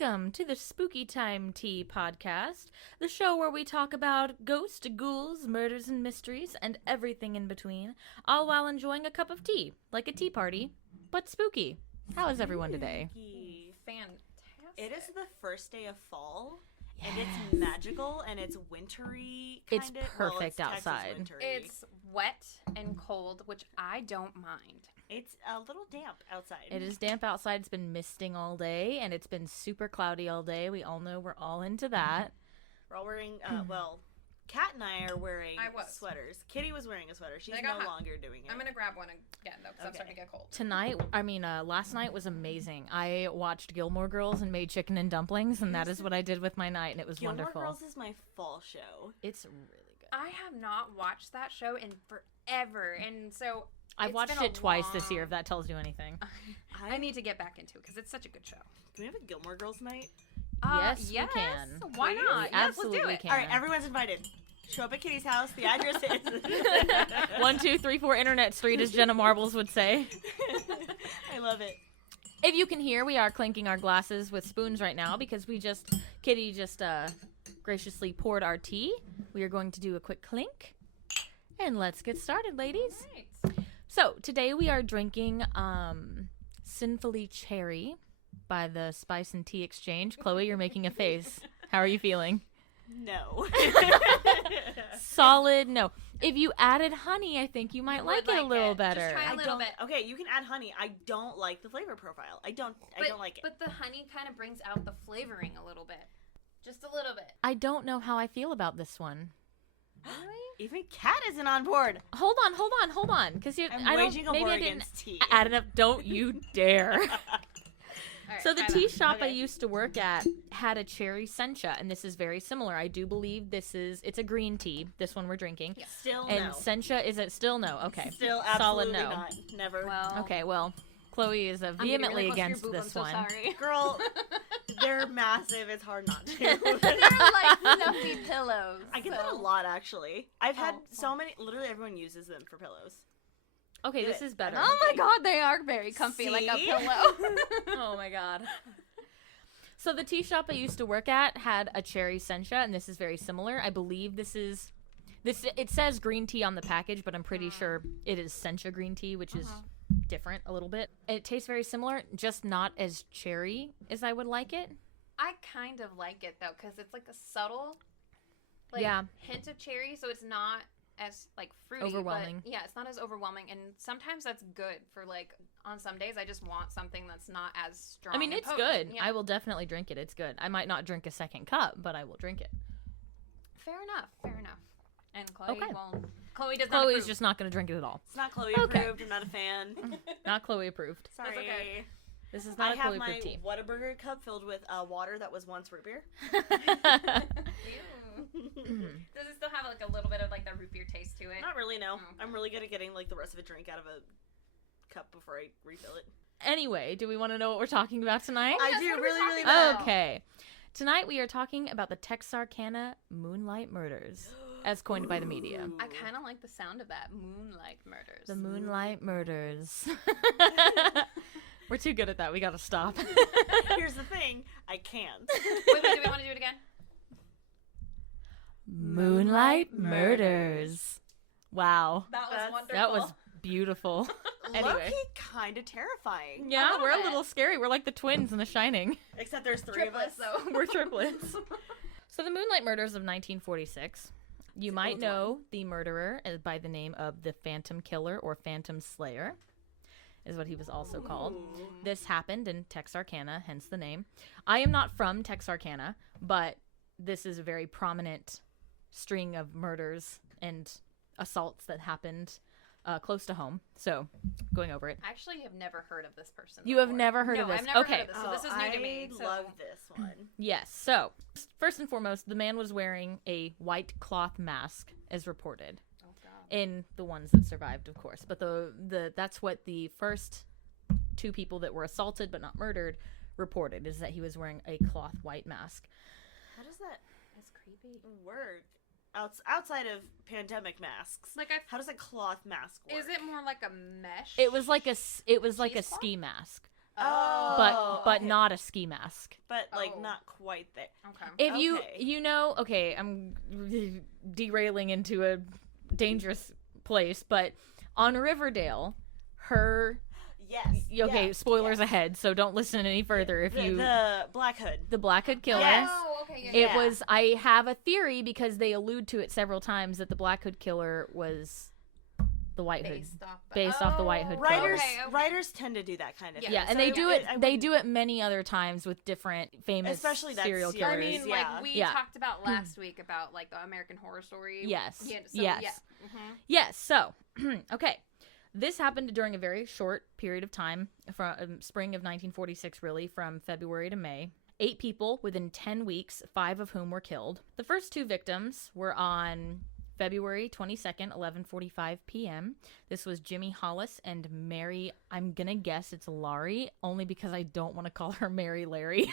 Welcome to the Spooky Time Tea podcast, the show where we talk about ghosts, ghouls, murders and mysteries, and everything in between, all while enjoying a cup of tea, like a tea party, but spooky. How is everyone today? Fantastic. It is the first day of fall, and it's magical, and it's wintry. It's perfect outside. Wintry. It's wet and cold, which I don't mind. It's a little damp outside. It is damp outside. It's been misting all day, and it's been super cloudy all day. We all know we're all into that. We're all wearing, Kat and I are wearing sweaters. Kitty was wearing a sweater. She's no longer doing it. I'm going to grab one again, though, because I'm starting to get cold. Last night was amazing. I watched Gilmore Girls and made chicken and dumplings, and that is what I did with my night, and it was wonderful. Gilmore Girls is my fall show. It's really good. I have not watched that show in forever, and so... I've watched it twice this year, if that tells you anything. I need to get back into it, because it's such a good show. Can we have a Gilmore Girls night? Yes, we can. Why not? We absolutely let's do it. can. All right, everyone's invited. Show up at Kitty's house. The address is 1234 Internet Street, as Jenna Marbles would say. I love it. If you can hear, we are clinking our glasses with spoons right now because Kitty just graciously poured our tea. We are going to do a quick clink, and let's get started, ladies. Right. So today we are drinking Sinfully Cherry by the Spice and Tea Exchange. Chloe, you're making a face. How are you feeling? No. Solid no. If you added honey, I think you might like it a little better. Just try a little bit. Okay, you can add honey. I don't like the flavor profile. I don't like it. But the honey kind of brings out the flavoring a little bit. Just a little bit. I don't know how I feel about this one. Really? Even Kat isn't on board. Hold on, because I'm waging a war against tea. Add enough. Don't you dare. Right, So the tea shop I used to work at had a cherry sencha, and this is very similar. I do believe it's a green tea. This one we're drinking. Yeah. Still and no. Sencha is it still no? Okay. Still Solid absolutely no. not. Never. Well, Okay, well, Chloe is vehemently against this one. I'm sorry. Girl, they're massive. It's hard not to. They're like fluffy pillows. I get that a lot, actually. I've had so many. Literally, everyone uses them for pillows. Okay, this is better. Oh my god, they are very comfy, like a pillow. Oh my god. So the tea shop I used to work at had a cherry sencha, and this is very similar. I believe it says green tea on the package, but I'm pretty sure it is sencha green tea, which is different a little bit. It tastes very similar, just not as cherry as I would like it. I kind of like it, though, because it's like a subtle hint of cherry, so it's not as fruity, overwhelming. But, it's not as overwhelming, and sometimes that's good for on some days I just want something that's not as strong. I mean, it's potent. good. Yeah. I will definitely drink it. It's good. I might not drink a second cup, but I will drink it. Fair enough. And Chloe Okay. won't. Chloe's Chloe's just not going to drink it at all. It's not Chloe approved. I'm not a fan. Not Chloe approved. Sorry. That's okay. This is not a Chloe approved tea. I have my Whataburger cup filled with water that was once root beer. Does it still have a little bit of the root beer taste to it? Not really, no. Oh. I'm really good at getting the rest of a drink out of a cup before I refill it. Anyway, do we want to know what we're talking about tonight? I yes, do what are we really, really talking bad. about? Okay. Tonight we are talking about the Texarkana Moonlight Murders, as coined by the media. I kind of like the sound of that. Moonlight murders. The Moonlight Murders. We're too good at that. We gotta stop. Here's the thing. I can't. Wait, do we want to do it again? Moonlight Murders. Wow. That was wonderful. That was beautiful. Anyway. Low-key kind of terrifying. Yeah, we're a bit. little scary. We're like the twins in The Shining. Except there's three of us. Triplets, though. We're triplets. So the Moonlight Murders of 1946. You might know the murderer by the name of the Phantom Killer or Phantom Slayer, is what he was also called. This happened in Texarkana, hence the name. I am not from Texarkana, but this is a very prominent string of murders and assaults that happened close to home. So, going over it. I actually have never heard of this person. You have before. never heard no, of this? I've never Okay. heard of this, so this is new to me. I love this one. Yes. So, first and foremost, the man was wearing a white cloth mask, as reported. Oh, God. In the ones that survived, of course. But that's what the first two people that were assaulted but not murdered reported, is that he was wearing a cloth white mask. How does that That's creepy. work? Outside of pandemic masks, how does a cloth mask work? Is it more like a mesh? It was like a Cheesecloth? ski mask. Oh, but okay. not a ski mask. But like Oh. not quite there. Okay. If Okay. you know, okay, I'm derailing into a dangerous place, but on Riverdale, her Yes. okay, yes, spoilers yes. ahead, so don't listen any further if you the Black Hood. the Black Hood Killer. Yes. Oh, okay. Yeah, It yeah. was I have a theory because they allude to it several times that the Black Hood Killer was the White Hood. Based off the White Hood Killer. Writers Okay, okay. writers tend to do that kind of Yeah. thing. Yeah, and So they do it. I They wouldn't- do it many other times with different famous Especially that serial serial. I killers. mean, Yeah. like we Yeah. talked about last week about like the American Horror Story. Yes. Yeah, so, Yes. Yeah. Yes. So, okay, this happened during a very short period of time, from spring of 1946, really, from February to May. 8 people within 10 weeks, 5 of whom were killed. The first 2 victims were on February 22nd, 11:45 p.m. This was Jimmy Hollis and Mary, I'm gonna guess it's Laurie, only because I don't want to call her Mary Larry.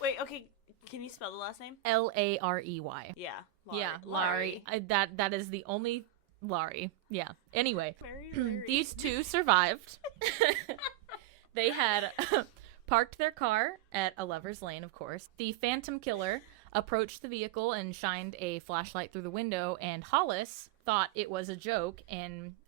Wait, okay, can you spell the last name? Larey. Yeah. Yeah, Laurie. That is the only Laurie. Yeah. Anyway, Larry. these 2 survived. They had parked their car at a lover's lane, of course. The Phantom Killer approached the vehicle and shined a flashlight through the window, and Hollis thought it was a joke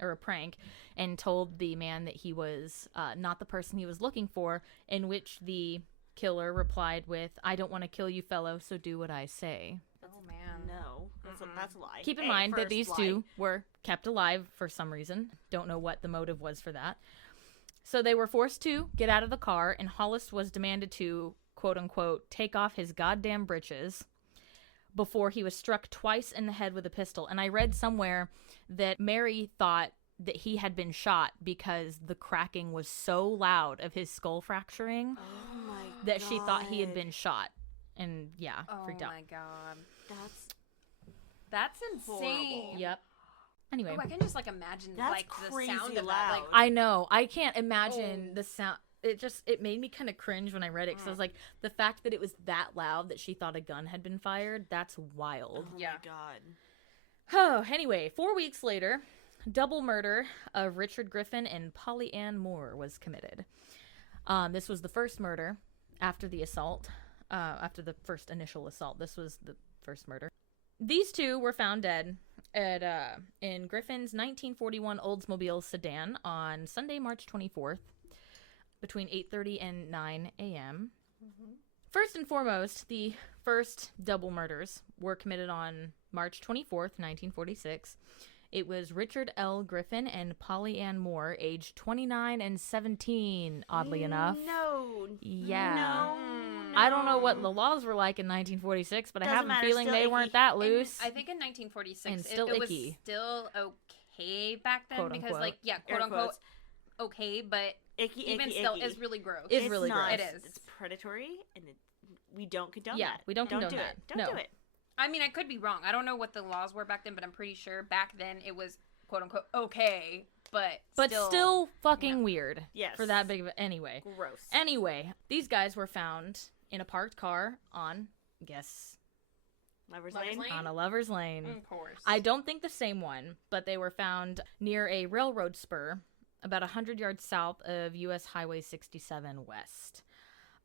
or a prank and told the man that he was not the person he was looking for, in which the killer replied with, "I don't want to kill you, fellow, so do what I say." Oh man. No, that's a lie. Keep in Hey, mind that first these lie. 2 were kept alive for some reason. Don't know what the motive was for that. So they were forced to get out of the car, and Hollis was demanded to, quote unquote, take off his goddamn britches before he was struck twice in the head with a pistol. And I read somewhere that Mary thought that he had been shot because the cracking was so loud of his skull fracturing Oh my god. that she thought he had been shot. And yeah, Oh freaked out. my god. That's That's insane. horrible. Yep. Anyway. Oh, I can just like imagine That's like the crazy sound of loud. that. Like, I know. I can't imagine Oh. the sound. It made me kind of cringe when I read it because I was like, the fact that it was that loud that she thought a gun had been fired, that's wild. Oh Yeah. my god. Oh, anyway, 4 weeks later, double murder of Richard Griffin and Polly Ann Moore was committed. This was the first murder after the assault, after the first initial assault. This was the first murder. These 2 were found dead in Griffin's 1941 Oldsmobile sedan on Sunday, March 24th, between 8:30 and 9 a.m. First and foremost, the first double murders were committed on March 24th, 1946. It was Richard L. Griffin and Polly Ann Moore, aged 29 and 17, oddly enough. No. Yeah. No. I don't know what the laws were like in 1946, but I Doesn't have a matter, feeling still they icky. weren't that loose. I think in 1946 And still it was icky. still okay back then Quote, because unquote. like yeah, Air quote unquote quotes. okay, but Icky, even icky, still icky. is really gross. It's really not. gross. It is. It's predatory, and we don't condone Yeah, that. we don't condone do that. it. Don't No. do it. I mean, I could be wrong. I don't know what the laws were back then, but I'm pretty sure back then it was quote unquote okay, but still fucking weird. Yes. For that big of a... Anyway. Gross. Anyway, these guys were found in a parked car on, guess, Lover's Lover's Lane. Lane? on a lover's lane. of course. I don't think the same one, but they were found near a railroad spur about 100 yards south of U.S. Highway 67 West,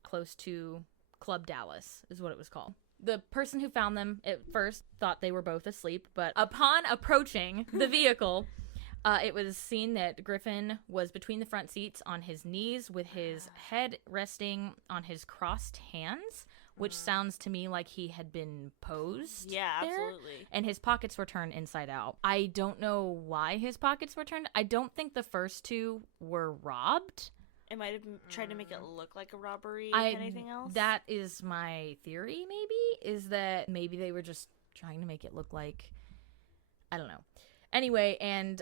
close to Club Dallas is what it was called. The person who found them at first thought they were both asleep, but upon approaching the vehicle, it was seen that Griffin was between the front seats on his knees with his head resting on his crossed hands, which sounds to me like he had been posed. Yeah, there. absolutely. And his pockets were turned inside out. I don't know why his pockets were turned. I don't think the first 2 were robbed. It might have been tried to make it look like a robbery. Anything else? That is my theory, maybe, is that maybe they were just trying to make it look like, I don't know. Anyway, and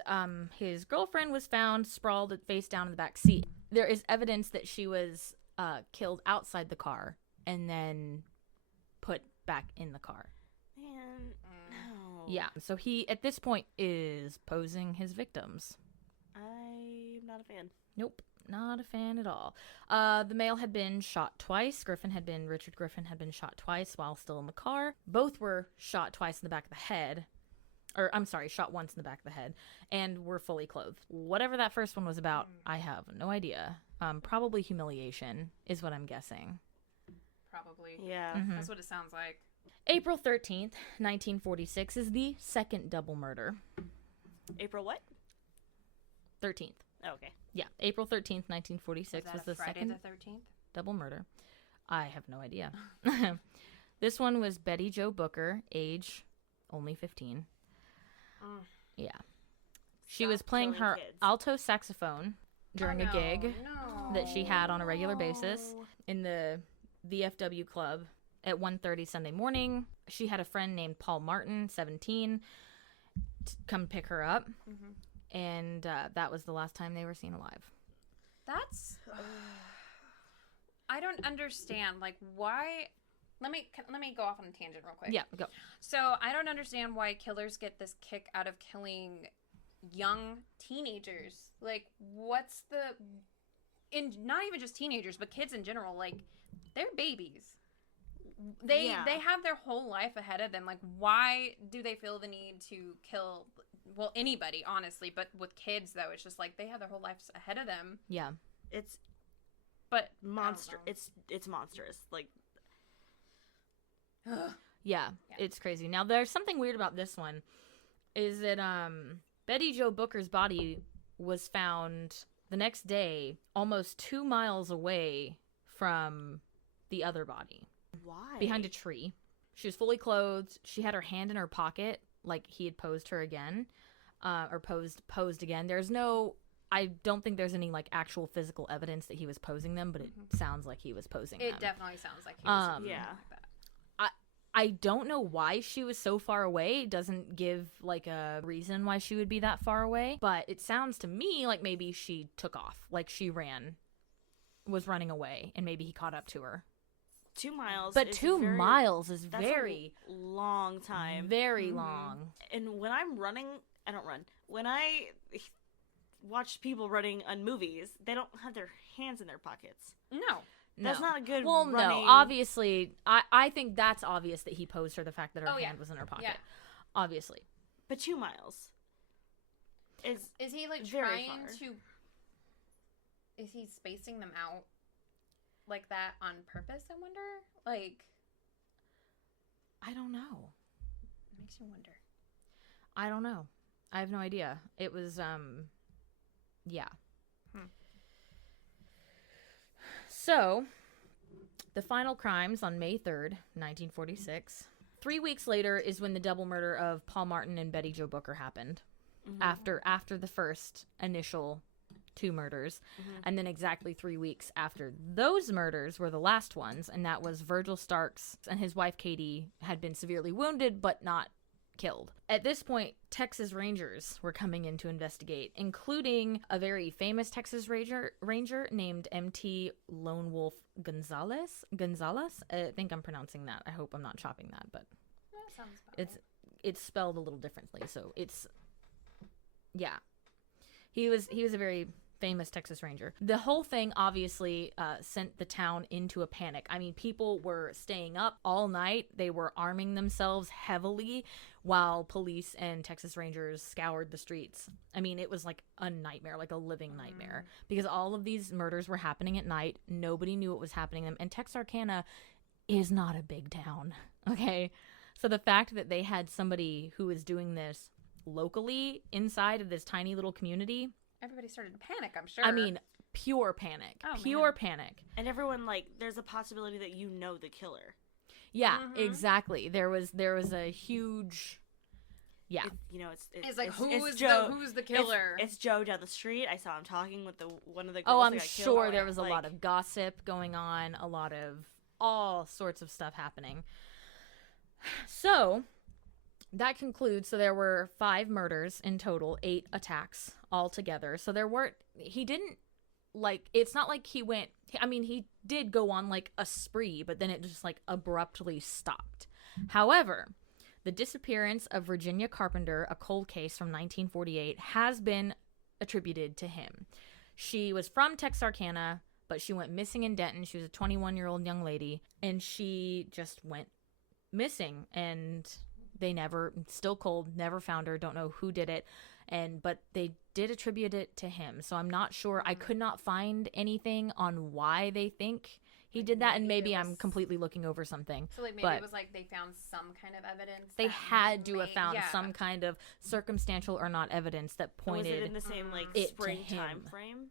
his girlfriend was found sprawled face down in the back seat. There is evidence that she was killed outside the car and then put back in the car. Man, no. Yeah, so he, at this point, is posing his victims. I'm not a fan. Nope, not a fan at all. The male had been shot twice. Richard Griffin had been shot twice while still in the car. Both were shot twice in the back of the head. Or, I'm sorry, shot once in the back of the head, and were fully clothed. Whatever that first one was about, I have no idea. Probably humiliation is what I'm guessing. Probably. Yeah. Mhm. That's what it sounds like. April 13th, 1946 is the second double murder. April what? 13th. Oh, okay. Yeah, April 13th, 1946 was the Friday second the 13th? double murder. I have no idea. This one was Betty Jo Booker, age only 15. Yeah. She was playing killing her kids. alto saxophone during a gig that she had on a regular basis No. in the VFW club at 1:30 Sunday morning. She had a friend named Paul Martin, 17, come pick her up. And that was the last time they were seen alive. That's... I don't understand. Like, why... Let me go off on a tangent real quick. Yeah, go. So, I don't understand why killers get this kick out of killing young teenagers. Like, what's the... not even just teenagers, but kids in general. Like, they're babies. They have their whole life ahead of them. Like, why do they feel the need to kill... Well, anybody, honestly, but with kids, though, it's just like they have their whole lives ahead of them. Yeah. It's But monster. It's monstrous. Like, Yeah, it's crazy. Now, there's something weird about this one, is that Betty Jo Booker's body was found the next day almost 2 miles away from the other body. why? Behind a tree. She was fully clothed. She had her hand in her pocket, like he had posed her again, or posed again. I don't think there's any like actual physical evidence that he was posing them, but it sounds like he was posing them. it definitely sounds like he was Yeah. like that. I don't know why she was so far away. It doesn't give like a reason why she would be that far away, but it sounds to me like maybe she took off, like she was running away, and maybe he caught up to her. 2 miles. But is 2 very- miles is that's very, a long time. very long. And when I'm running, I don't run. When I watch people running on movies, they don't have their hands in their pockets. No. That's No. not a good Well, running. no, obviously, I think that's obvious that he posed her the fact that her Oh, yeah. hand was in her pocket. Yeah. Obviously. But 2 miles is Is he like very trying far. to... Is he spacing them out like that on purpose, I wonder? Like... I don't know. It makes you wonder. I don't know. I have no idea. It was, yeah. So, the final crimes on May 3rd, 1946. 3 weeks later is when the double murder of Paul Martin and Betty Jo Booker happened. After the first initial 2 murders. And then exactly 3 weeks after those murders were the last ones, and that was Virgil Starks and his wife Katie had been severely wounded but not killed. At this point, Texas Rangers were coming in to investigate, including a very famous Texas Ranger named MT Lone Wolf Gonzalez. I think I'm pronouncing that. I hope I'm not chopping that, but That sounds about it's spelled a little differently. So it's he was a very famous Texas Ranger. The whole thing obviously sent the town into a panic. I mean, people were staying up all night. They were arming themselves heavily while police and Texas Rangers scoured the streets. I mean, it was like a nightmare, like a living nightmare, because all of these murders were happening at night. Nobody knew what was happening to them. And Texarkana is not a big town, okay? So the fact that they had somebody who was doing this locally inside of this tiny little community, Everybody started to panic, I'm sure. I mean, pure panic. Oh, Pure man. panic. And everyone, like, there's a possibility that you know the killer. Yeah, exactly. There was a huge, yeah. It's like, who's the It's- killer? It's Joe down the street. I saw him talking with one of the girls. Oh, that I'm got sure killed. there was a Like, lot of gossip going on, a lot of all sorts of stuff happening. So, that concludes. So there were 5 murders in total, 8 attacks altogether. So he didn't, like, it's not like he went, I mean, he did go on, like, a spree, but then it just, like, abruptly stopped. However, the disappearance of Virginia Carpenter, a cold case from 1948, has been attributed to him. She was from Texarkana, but she went missing in Denton. She was a 21-year-old young lady, and she just went missing, and They never, still cold, never found her, don't know who did it. But they did attribute it to him. So I'm not sure. I could not find anything on why they think he did that. And maybe I'm completely looking over something. So like maybe it was like they found some kind of evidence. They had to have found some kind of circumstantial or not evidence that pointed. Was it in the same like spring time frame?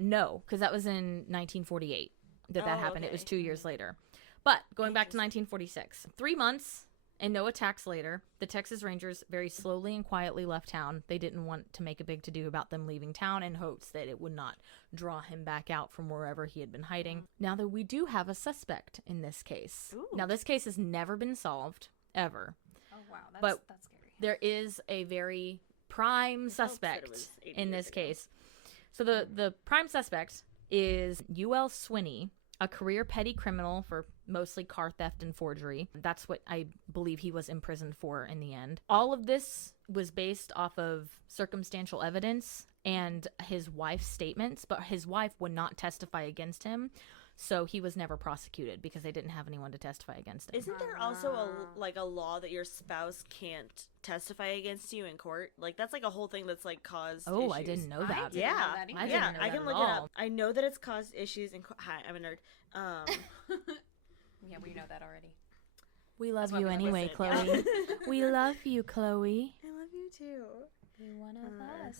No, because that was in 1948 that happened. Okay. It was 2 years later. But going back to 1946, 3 months and no attacks later, the Texas Rangers very slowly and quietly left town. They didn't want to make a big to-do about them leaving town in hopes that it would not draw him back out from wherever he had been hiding. Now that we do have a suspect in this case. Ooh. Now this case has never been solved, ever. Oh, wow. But that's scary. there is a very prime suspect in this case. So the prime suspect is U.L. Swinney, a career petty criminal for mostly car theft and forgery. That's what I believe he was imprisoned for in the end. All of this was based off of circumstantial evidence and his wife's statements, but his wife would not testify against him. So he was never prosecuted because they didn't have anyone to testify against him. Isn't there also a law that your spouse can't testify against you in court? Like that's like a whole thing that's like caused issues. I didn't know that. I didn't know that either. I didn't know I that can at look it all. up. I know that it's caused issues in Hi, I'm a nerd. Yeah, we know that already. We love why you we love anyway, listen, Chloe. We love you, Chloe. I love you too. You're one of us.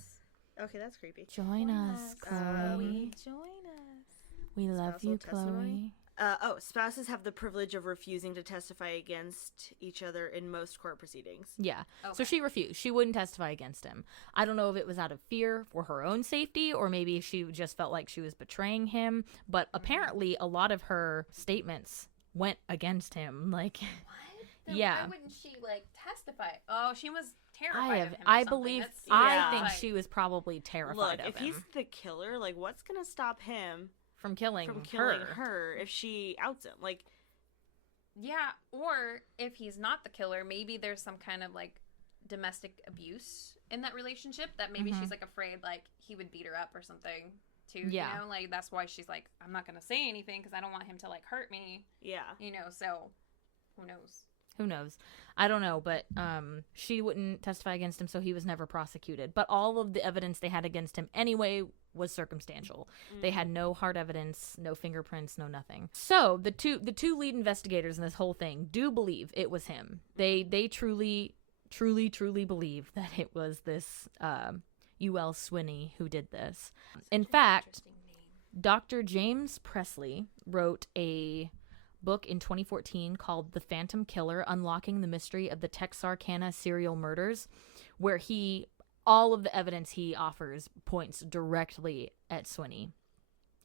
Okay, that's creepy. Join us, Chloe. Join us. We love Spousal you, testimony? Chloe. Spouses have the privilege of refusing to testify against each other in most court proceedings. Yeah. Okay. So she refused. She wouldn't testify against him. I don't know if it was out of fear for her own safety or maybe she just felt like she was betraying him. But apparently a lot of her statements went against him. Like, What? Then yeah. Why wouldn't she like testify? Oh, she was terrified of him. Or I something. believe, That's I think like- she was probably terrified Look, of if him he's the killer, like what's gonna stop him from killing from killing her. her if she outs him? Like, Yeah, or if he's not the killer, maybe there's some kind of like domestic abuse in that relationship that maybe she's like afraid like he would beat her up or something too. Yeah. You know, like that's why she's like, I'm not gonna say anything because I don't want him to like hurt me. yeah. You know, so who knows? Who knows? I don't know, but she wouldn't testify against him, so he was never prosecuted. But all of the evidence they had against him anyway was circumstantial. They had no hard evidence, no fingerprints, no nothing. So the two lead investigators in this whole thing do believe it was him. They truly believe that it was this U.L. Swinney who did this. In fact, Interesting name. Dr. James Presley wrote a book in 2014 called The Phantom Killer: Unlocking the Mystery of the Texarkana Serial Murders, where all of the evidence he offers points directly at Swinney.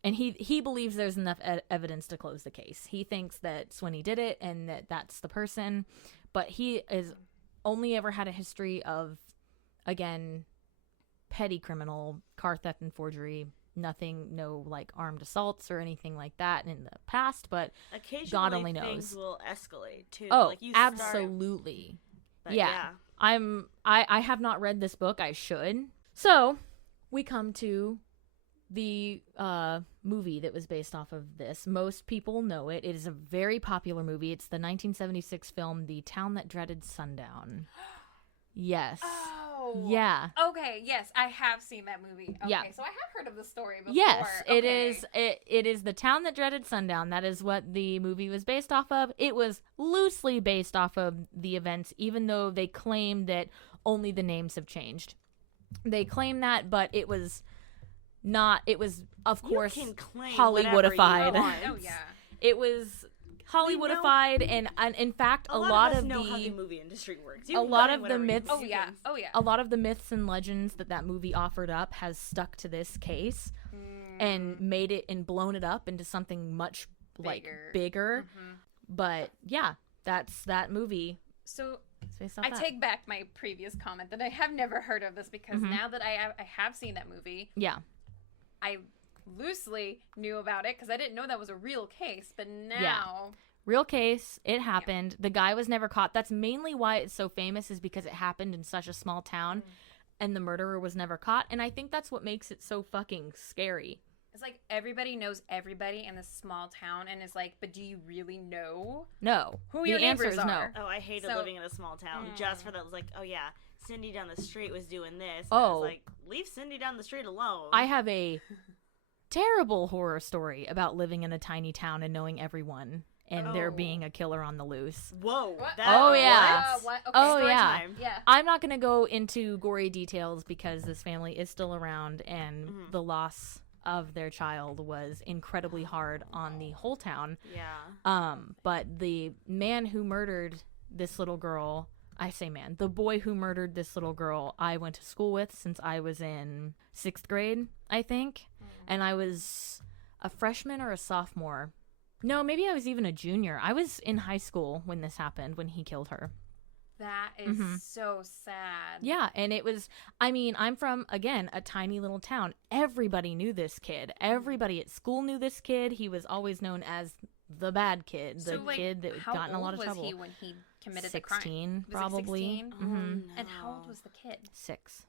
And he believes there's enough evidence to close the case. He thinks that Swinney did it and that that's the person, but he has only ever had a history of, again, petty criminal, car theft and forgery. Nothing, no like armed assaults or anything like that in the past, but Occasionally, God only knows. things will escalate too. Oh, like you start- absolutely. but Yeah. I have not read this book. I should. So we come to the movie that was based off of this. Most people know it. It is a very popular movie. It's the 1976 film The Town That Dreaded Sundown. Yes. Oh. Yeah. Okay, yes, I have seen that movie. Okay, Yeah. so I have heard of the story before. Yes, it Okay. is. It is The Town That Dreaded Sundown. That is what the movie was based off of. It was loosely based off of the events, even though they claim that only the names have changed. They claim that, but it was not. It was, of course, You can claim Hollywoodified. whatever you want. Oh yeah. It was Hollywoodified, and in fact, a lot us of know the how the movie industry works. a lot of the myths- Oh yeah. Oh yeah. a lot of the myths and legends that movie offered up has stuck to this case and made it and blown it up into something much bigger. But yeah, that's that movie. So It's based off I that. take back my previous comment that I have never heard of this because now that I have seen that movie, Yeah. I loosely knew about it because I didn't know that was a real case. But now, Yeah. Real case. It happened. The guy was never caught. That's mainly why it's so famous, is because it happened in such a small town and the murderer was never caught. And I think that's what makes it so fucking scary. It's like everybody knows everybody in this small town, and it's like, but do you really know No. who The your answer neighbors is no. are? Oh, I hated So- living in a small town just for that. It was like, oh yeah, Cindy down the street was doing this. And Oh. I was like, leave Cindy down the street alone. I have a terrible horror story about living in a tiny town and knowing everyone and there Oh. being a killer on the loose. Whoa. What? Oh, yeah. What? Okay. Oh, Story yeah. time. Yeah. I'm not going to go into gory details because this family is still around and Mhm. the loss of their child was incredibly hard on the whole town. Yeah. But the man who murdered this little girl, I say man, the boy who murdered this little girl, I went to school with since I was in 6th grade, I think. And I was a freshman or a sophomore. No, maybe I was even a junior. I was in high school when this happened, when he killed her. That is Mhm. so sad. Yeah, and it was, I mean, I'm from, again, a tiny little town. Everybody knew this kid. Everybody at school knew this kid. He was always known as the bad kid, the So, like, kid that how got in a lot of old trouble. was he when he committed the crime? 16, Was he probably. 16? Oh, Mhm. no. And how old was the kid? 6.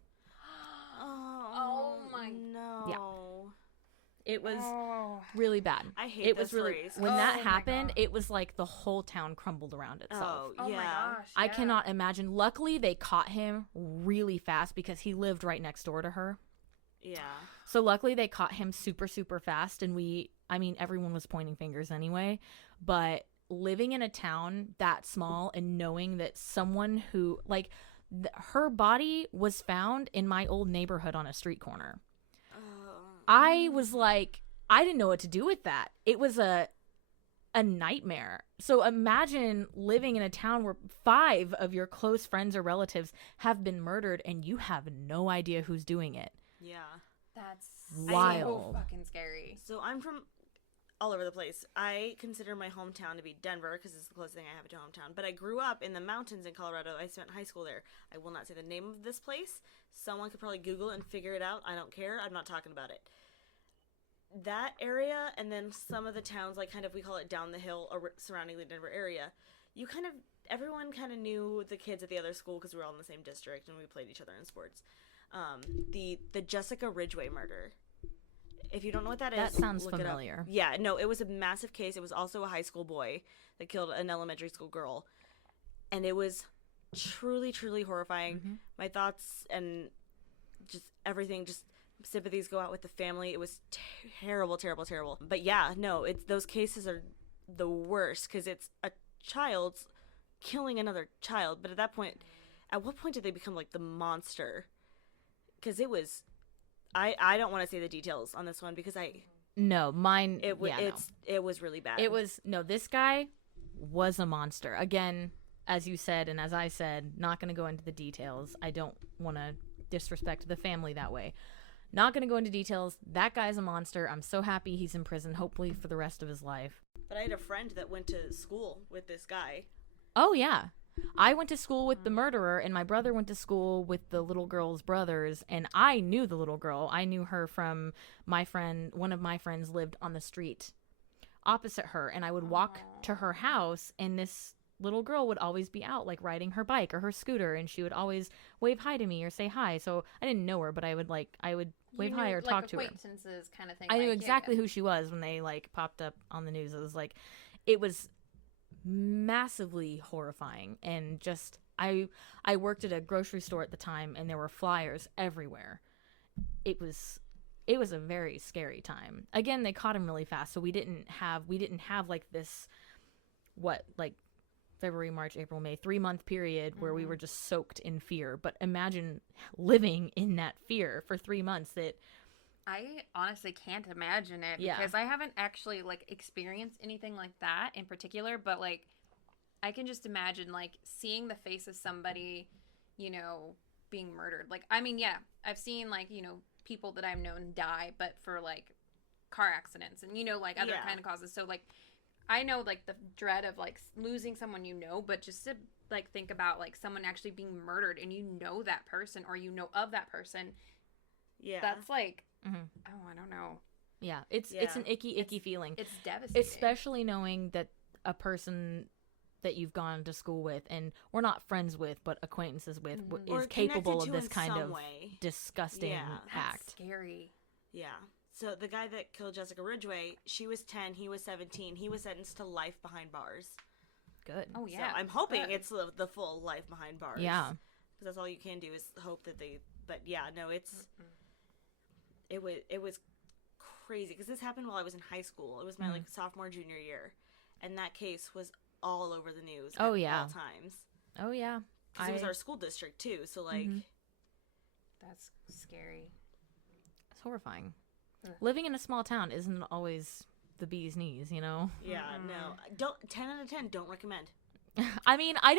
Oh, my- no. It was Oh. really bad. I hate It those was really, stories. when that Oh my happened, God. it was like the whole town crumbled around itself. Oh, Oh yeah. my gosh. I yeah. cannot imagine. Luckily, they caught him really fast because he lived right next door to her. Yeah. So luckily they caught him super, super fast. And everyone was pointing fingers anyway. But living in a town that small and knowing that someone who, like, her body was found in my old neighborhood on a street corner. I was like, I didn't know what to do with that. It was a nightmare. So imagine living in a town where 5 of your close friends or relatives have been murdered and you have no idea who's doing it. Yeah. That's Wild. so fucking scary. So I'm from all over the place. I consider my hometown to be Denver because it's the closest thing I have to hometown. But I grew up in the mountains in Colorado. I spent high school there. I will not say the name of this place. Someone could probably Google it and figure it out. I don't care. I'm not talking about it. That area, and then some of the towns, like kind of, we call it down the hill surrounding the Denver area, everyone kind of knew the kids at the other school because we were all in the same district and we played each other in sports. The Jessica Ridgway murder. If you don't know what that is, That sounds look it up. familiar. Yeah, no, it was a massive case. It was also a high school boy that killed an elementary school girl. And it was truly, truly horrifying. Mhm. My thoughts and just everything, just sympathies go out with the family. It was terrible, terrible, terrible. But yeah, no, those cases are the worst because it's a child's killing another child. But at what point did they become like the monster? Because it was, I don't want to say the details on this one because No, mine. it no. was really bad. This guy was a monster. Again, as you said, and as I said, not going to go into the details. I don't want to disrespect the family that way. Not going to go into details. That guy's a monster. I'm so happy he's in prison, hopefully for the rest of his life. But I had a friend that went to school with this guy. Oh, yeah. I went to school with the murderer, and my brother went to school with the little girl's brothers, and I knew the little girl. I knew her from my friend. One of my friends lived on the street opposite her, and I would walk to her house, and this little girl would always be out, like, riding her bike or her scooter, and she would always wave hi to me or say hi. So I didn't know her, but I would wave hi or talk to her. Acquaintances kind of thing. I knew exactly who she was when they, like, popped up on the news. It was massively horrifying, and just I worked at a grocery store at the time, and there were flyers everywhere. It was a very scary time. Again, they caught him really fast, so we didn't have like this February, March, April, May 3-month period where we were just soaked in fear. But imagine living in that fear for 3 months. That I honestly can't imagine it Yeah. because I haven't actually experienced anything like that in particular, but I can just imagine seeing the face of somebody, being murdered. I've seen people that I've known die, but for car accidents and other kind of causes. So I know the dread of losing someone, but just to think about someone actually being murdered and that person or of that person. Yeah. That's Mhm. oh, I don't know. yeah, it's an icky feeling. It's devastating. Especially knowing that a person that you've gone to school with, and we're not friends with, but acquaintances with, Mhm. is Or capable connected of to this in kind some of way. disgusting Yeah. That's act. scary. Yeah. So the guy that killed Jessica Ridgway, she was 10, he was 17. He was sentenced to life behind bars. Good. Oh yeah. So I'm hoping Good. it's the full life behind bars. Yeah. Because that's all you can do is hope that they. But yeah, no, it was crazy because this happened while I was in high school. It was my like sophomore junior year, and that case was all over the news. Oh, at yeah. all times. Oh yeah. Because it was our school district too. So like, That's scary. It's horrifying. Ugh. Living in a small town isn't always the bee's knees, you know. yeah, no, don't 10 out of 10. Don't recommend. I mean, I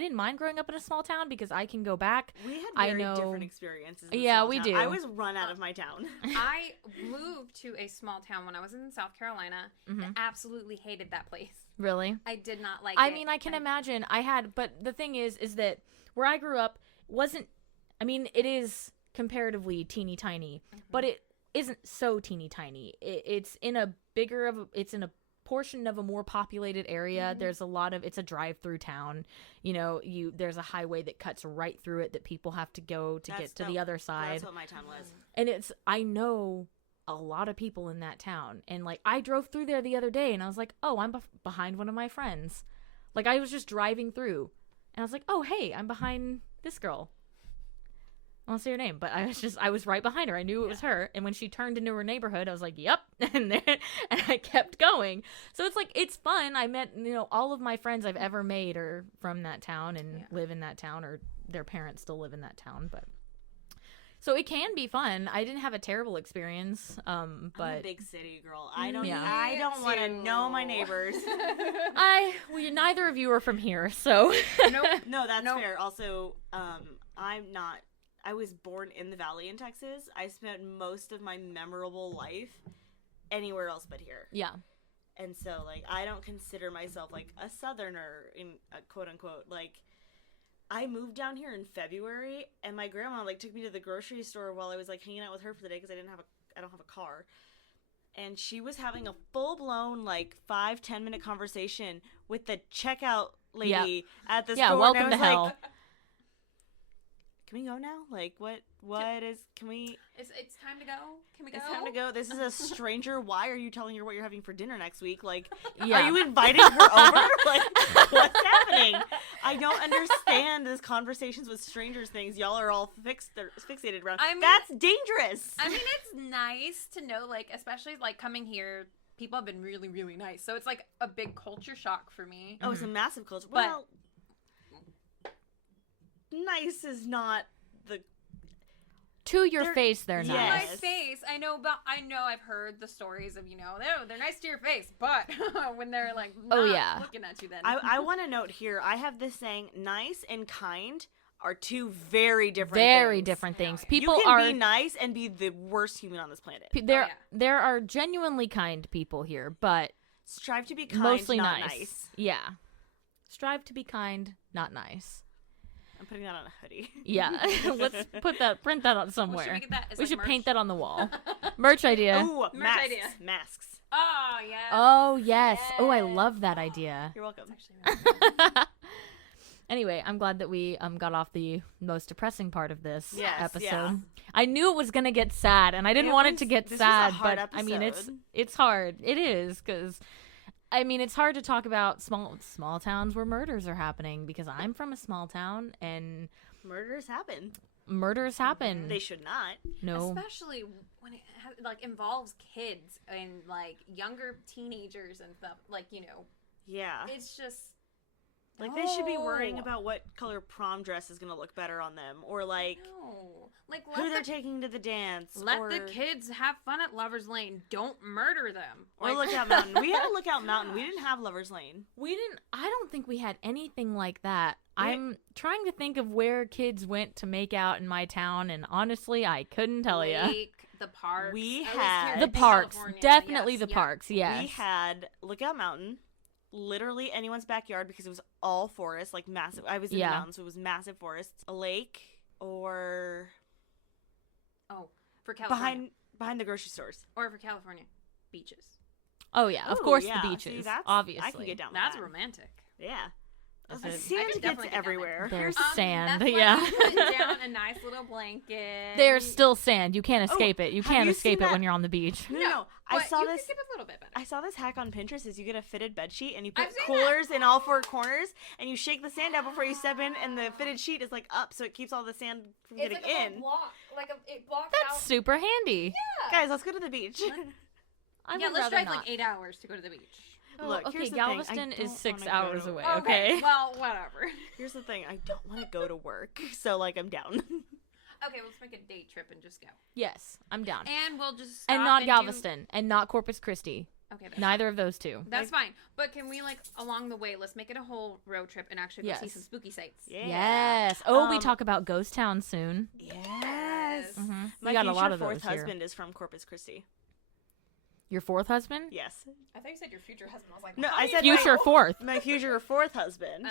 didn't mind growing up in a small town because I can go back. We had I very know- different experiences. In Yeah, small we town. do. I was run out of my town. I moved to a small town when I was in South Carolina. I absolutely hated that place. Really? I did not like it. I mean, I can imagine. But the thing is that where I grew up wasn't. I mean, it is comparatively teeny tiny, but it isn't so teeny tiny. It's in a portion of a more populated area. There's a lot of, it's a drive-through town. You know, there's a highway that cuts right through it that people have to go to get to the other side. That's what my town was. And I know a lot of people in that town. And like, I drove through there the other day and I was like, oh, I'm behind one of my friends. Like, I was just driving through and I was like, oh, hey, I'm behind this girl. I won't say her name, but I was right behind her. I knew it was her. And when she turned into her neighborhood, I was like, yep. And I kept going. So it's like, it's fun. I met, all of my friends I've ever made are from that town and live in that town, or their parents still live in that town. But so it can be fun. I didn't have a terrible experience. But I'm a big city girl. I don't Me want to too. know my neighbors. neither of you are from here. So No, that's fair. Also, I was born in the Valley in Texas. I spent most of my memorable life anywhere else but here. yeah. And so, like, I don't consider myself, like, a Southerner, in quote unquote. Like, I moved down here in February, and my grandma, like, took me to the grocery store while I was, like, hanging out with her for the day because I don't have a car. And she was having a full-blown, like, 5-10 minute conversation with the checkout lady at the store. Yeah, welcome and I to was hell. like, can we go now? Like, can we... It's time to go. Can we go? It's time to go. This is a stranger. Why are you telling her what you're having for dinner next week? Like, Yeah. are you inviting her over? Like, what's happening? I don't understand this conversations with strangers things y'all are all fixated around. I mean- That's dangerous. I mean, it's nice to know, like, especially, like, coming here, people have been really, really nice. So it's, like, a big culture shock for me. Oh, it's a massive culture. But- Well, nice is not the... To your face, they're Yes. To nice. my face, I know I've heard the stories of, they're nice to your face, but when they're, like, not Oh, yeah. looking at you then. I want to note here, I have this saying, nice and kind are two very different Very things. different things. Yeah. People you can are be nice and be the worst human on this planet. there. Oh, yeah. There are genuinely kind people here, but Strive to be kind, mostly not nice. nice. Yeah. Strive to be kind, not nice. I'm putting that on a hoodie. Yeah. Let's print that on somewhere. Should we get that as, We like, should paint merch? that on the wall. Merch idea. Ooh, Merch masks. idea. Masks. Oh, yeah. Oh, yes. Oh, I love that idea. You're welcome. Anyway, I'm glad that we got off the most depressing part of this Yes, episode. yeah. I knew it was going to get sad, and I didn't want it to get this was a sad, hard but I mean, episode. it's hard. It is, because I mean, it's hard to talk about small towns where murders are happening, because I'm from a small town and Murders happen. murders happen. They should not. No. Especially when it involves kids and like younger teenagers and stuff. Like, Yeah. it's just Like, they should be worrying No. about what color prom dress is going to look better on them. Or, like, no. Like, who they're let taking to the dance. the or, kids have fun at Lovers Lane. Don't murder them. Or Like, Lookout Mountain. We had a Lookout Mountain. We didn't have Lover's Lane. I don't think we had anything like that. I'm trying to think of where kids went to make out in my town, and honestly, I couldn't tell you. Lake, the parks. We At least had- here The in parks. California, Definitely yes, the yeah. parks, yes. We had Lookout Mountain. Literally anyone's backyard because it was all forest, like massive. I was in the mountains, so it was massive forests. A lake or Oh, for California. behind the grocery stores. Or for California, beaches. Oh, yeah. Of Ooh, course, yeah. the See, beaches. that's- obviously. I can get down with That's that. romantic. Yeah. Sand could definitely gets get down there. everywhere. There's That's sand. why Yeah. you put down a nice little blanket. There's still sand. You can't escape it. You have can't you escape seen it when that- you're on the beach. No. But I saw you this. Could get a little bit better. I saw this hack on Pinterest. Is you get a fitted bed sheet and you put I've seen coolers in all four corners and you shake the sand out before you step in, and the fitted sheet is like up, so it keeps all the sand from getting in. block. It blocks That's super handy. Guys, let's go to the beach. I Yeah, would let's rather drive not. like 8 hours to go to the beach. Oh, Look, okay, here's the thing, I Galveston is don't 6 wanna go hours to- away. Okay. Well, whatever. Here's the thing. I don't want to go to work, so like I'm down. Okay, let's make a day trip and just go. Yes, I'm down. And we'll just stop And not do- Galveston, and not Corpus Christi. Okay, that's Neither of those two. That's fine. But can we, like, along the way, let's make it a whole road trip and actually go see Yes. some spooky sights. Yeah. Yes. Oh, we Um, talk about Ghost Town soon. Yes. Mm-hmm. My We got a future lot of fourth those here. husband is from Corpus Christi. Your fourth husband? Yes. I thought you said your future husband. I was like, No, how I do you said know? Future fourth. My future fourth husband.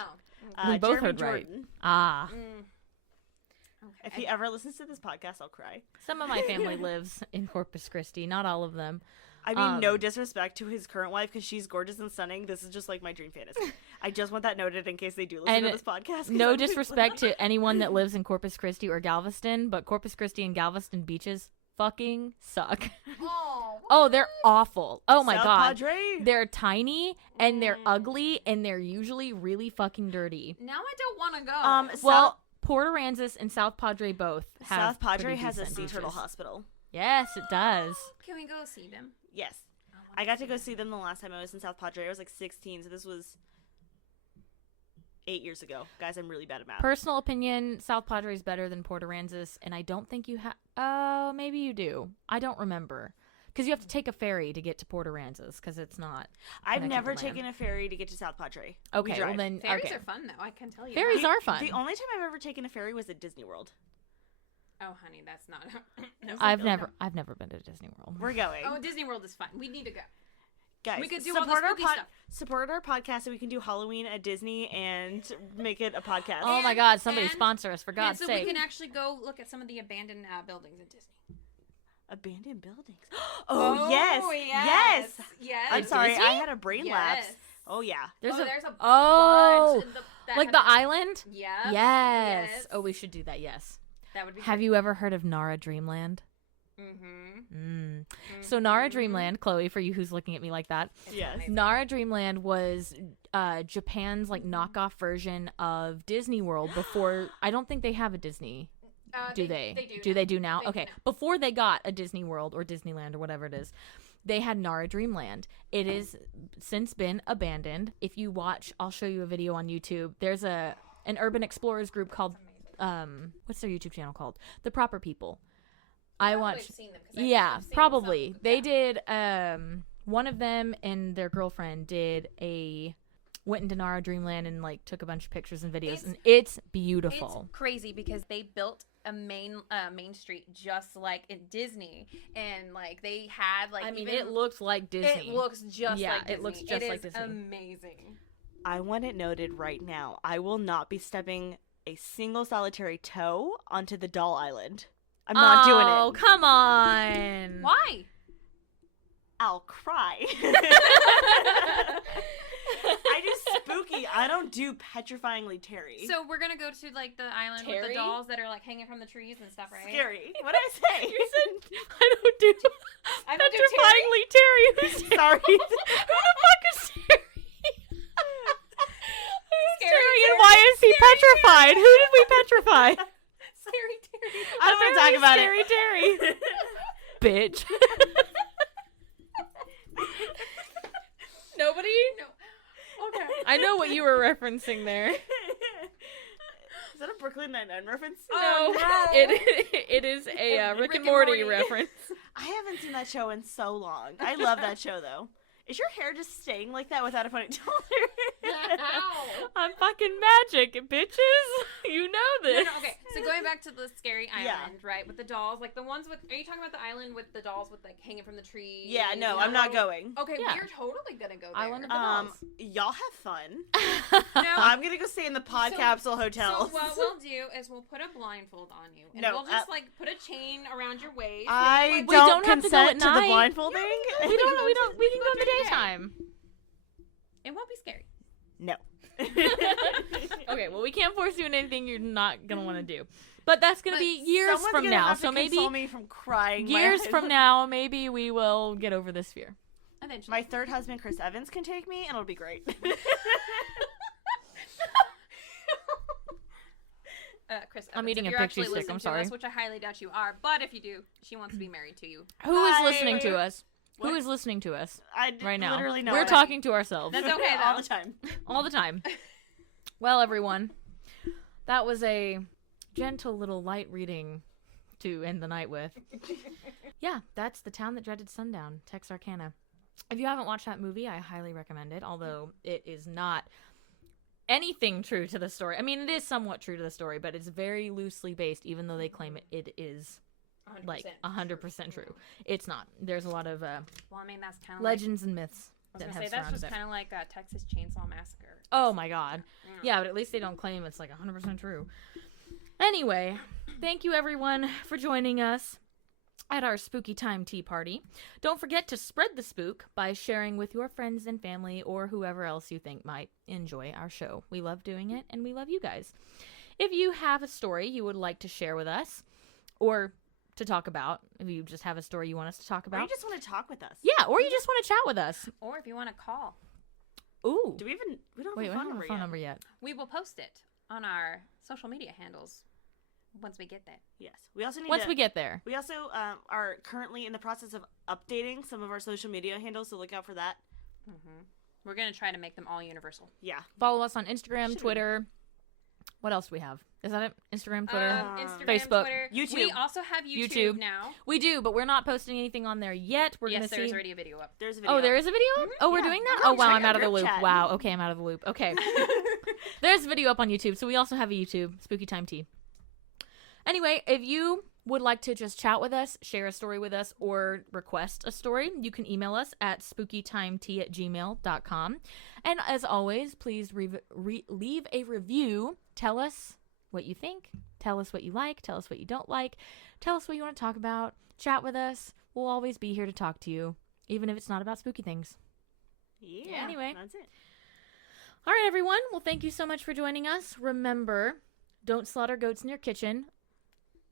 Oh. We both Jeremy heard right. Jordan. Ah. Okay. If he ever listens to this podcast, I'll cry. Some of my family lives in Corpus Christi. Not all of them. I mean, no disrespect to his current wife because she's gorgeous and stunning. This is just like my dream fantasy. I just want that noted in case they do listen And to this podcast. 'cause No I'm just disrespect to anyone that lives in Corpus Christi or Galveston, but Corpus Christi and Galveston beaches fucking suck. Oh, Oh, they're awful. Oh my South god. Padre. They're tiny and they're ugly and they're usually really fucking dirty. now I don't want to go. Well, Port Aransas and South Padre both have South Padre pretty has a decent sea turtle beaches. hospital. Yes, it does. Can we go see them? Yes. I got to go see them the last time I was in South Padre. I was like 16, so this was 8 years ago. Guys, I'm really bad at math. Personal opinion, South Padre is better than Port Aransas, and I don't think you have. Oh, maybe you do. I don't remember. Because you have to take a ferry to get to Port Aransas, because it's not. I've connected never to land. taken a ferry to get to South Padre. We Okay, well drive. then. Ferries okay. are fun, though. I can tell you. Ferries that. are fun. The only time I've ever taken a ferry was at Disney World. Oh, honey, that's not. No. I've never been to Disney World. We're going. Oh, Disney World is fun. We need to go. Guys, we could do all the support our spooky stuff. Support our podcast so we can do Halloween at Disney and make it a podcast. Oh my And- God! Somebody and- sponsor us, for And God's so sake. we can actually go look at some of the abandoned buildings at Disney. Abandoned buildings. Oh, yes. Yes. Yes. I'm sorry. Disney? I had a brain lapse. Yes. Oh, yeah. There's there's a oh, bunch in that like have the been- island. Yep. Yes. Yes. Oh, we should do that. Yes. That would be. Have you ever heard of Nara Dreamland? Mm-hmm. So Nara Dreamland, Chloe, for you who's looking at me like that, Yes. Nara Dreamland was Japan's like knockoff version of Disney World before. I don't think they have a Disney. Do they? do. They do now? They do Okay. now. Before they got a Disney World or Disneyland or whatever it is, they had Nara Dreamland. It is since been abandoned. If you watch, I'll show you a video on YouTube. There's an urban explorers group called what's their YouTube channel called? The Proper People. I watched. Yeah, probably. They did one of them and their girlfriend went into Nara Dreamland and like took a bunch of pictures and videos, and it's beautiful. It's crazy because they built a main street just like in Disney, and like they had like. I mean, even, it looks like Disney. It looks just Yeah, like Disney. it looks just like is Disney. amazing. I want it noted right now. I will not be stepping a single solitary toe onto the doll island. I'm not doing Oh, it. come on. Why? I'll cry. I do spooky. I don't do petrifyingly Terry. So we're gonna go to like the island with Terry? the dolls that are like hanging from the trees and stuff, right? Scary. What did I say? You said I don't do I don't do petrifyingly Terry. Who's Sorry. Who the fuck is Terry? Who's Scary Terry and Terry. why is he petrified? Who did we petrify? Scary Terry. I don't want to talk about Scary it. Terry. Bitch. Nobody? No. Okay. I know what you were referencing there. Is that a Brooklyn Nine-Nine reference? Oh, no. It is a Rick and Morty reference. I haven't seen that show in so long. I love that show, though. Is your hair just staying like that without a ponytail? Ow. I'm fucking magic, bitches. You know No, this. no, okay. So going back to the scary island, Yeah. right? With the dolls, like the ones with. Are you talking about the island with the dolls with like hanging from the tree? Yeah, no, I'm not going. Okay, Yeah. we're totally gonna go there. Island of the dolls. Y'all have fun. No. I'm gonna go stay in the pod capsule hotel. So what we'll do is we'll put a blindfold on you, and No, we'll just like put a chain around your waist. I We don't don't have to go consent at to the night. blindfolding. We can go in the during the day. daytime. It won't be scary. No. Okay, well, we can't force you into anything you're not going to want to do. But that's going to be years Someone's from gonna now. have So to maybe console me from crying. years from now, maybe we will get over this fear. Eventually. My third husband, Chris Evans, can take me, and it'll be great. Chris, I'm Evans, eating if a you're pixie actually stick, listening I'm to sorry. us, which I highly doubt you are, but if you do, she wants to be married to you. Who is Hi. listening to us? What? Who is listening to us right now? Literally no We're one. talking to ourselves That's okay, all though. the time. all the time. Well, everyone, that was a gentle little light reading to end the night with. Yeah, that's The Town That Dreaded Sundown, Texarkana. If you haven't watched that movie, I highly recommend it, although it is not anything true to the story. I mean, it is somewhat true to the story, but it's very loosely based, even though they claim it is 100% like 100% true. It's not. There's a lot of Well, I mean, that's kind of legends and myths I was that gonna have say that's surrounded just it. kind of like Texas Chainsaw Massacre. Oh my god. Yeah, but at least they don't claim it's like 100% true. Anyway, thank you everyone for joining us at our spooky time tea party. Don't forget to spread the spook by sharing with your friends and family or whoever else you think might enjoy our show. We love doing it and we love you guys. If you have a story you would like to share with us or to talk about, if you just have a story you want us to talk Or about. you just want to talk with us. Yeah, or you just want to chat with us. Or if you want to call, Ooh. Do we even? We don't have Wait, a we phone don't have number a phone yet. number yet. we will post it on our social media handles once we get there. Yes. We also need Once to. we get there. We also are currently in the process of updating some of our social media handles, so look out for that. We're gonna try to make them all universal. Yeah. Follow us on Instagram, Should we? Twitter. What else do we have? Is that it? Instagram, Twitter? Instagram, Facebook, Twitter, YouTube. We also have YouTube, YouTube. now. We do, but we're not posting anything on there yet. We're Yes, gonna there's see. already a video up. There's a video. Oh, there is a video up? Oh, we're Yeah. doing that? Girl, Oh, wow, check I'm our out of the group loop. chat. Wow, okay, I'm out of the loop. Okay. There's a video up on YouTube, so we also have a YouTube, Spooky Time Tea. Anyway, if you would like to just chat with us, share a story with us, or request a story, you can email us at spookytimetea@gmail.com. And as always, please leave a review. Tell us what you think. Tell us what you like. Tell us what you don't like. Tell us what you want to talk about. Chat with us. We'll always be here to talk to you, even if it's not about spooky things. Yeah. Anyway. That's it. All right, everyone. Well, thank you so much for joining us. Remember, don't slaughter goats in your kitchen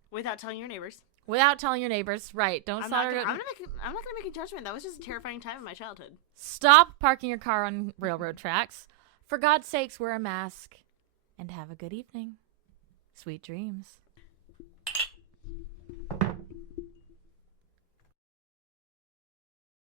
Without telling your neighbors. without telling your neighbors. Right. Don't I'm slaughter not goats. gonna make a judgment. That was just a terrifying time in my childhood. Stop parking your car on railroad tracks. For God's sakes, wear a mask. And have a good evening. Sweet dreams.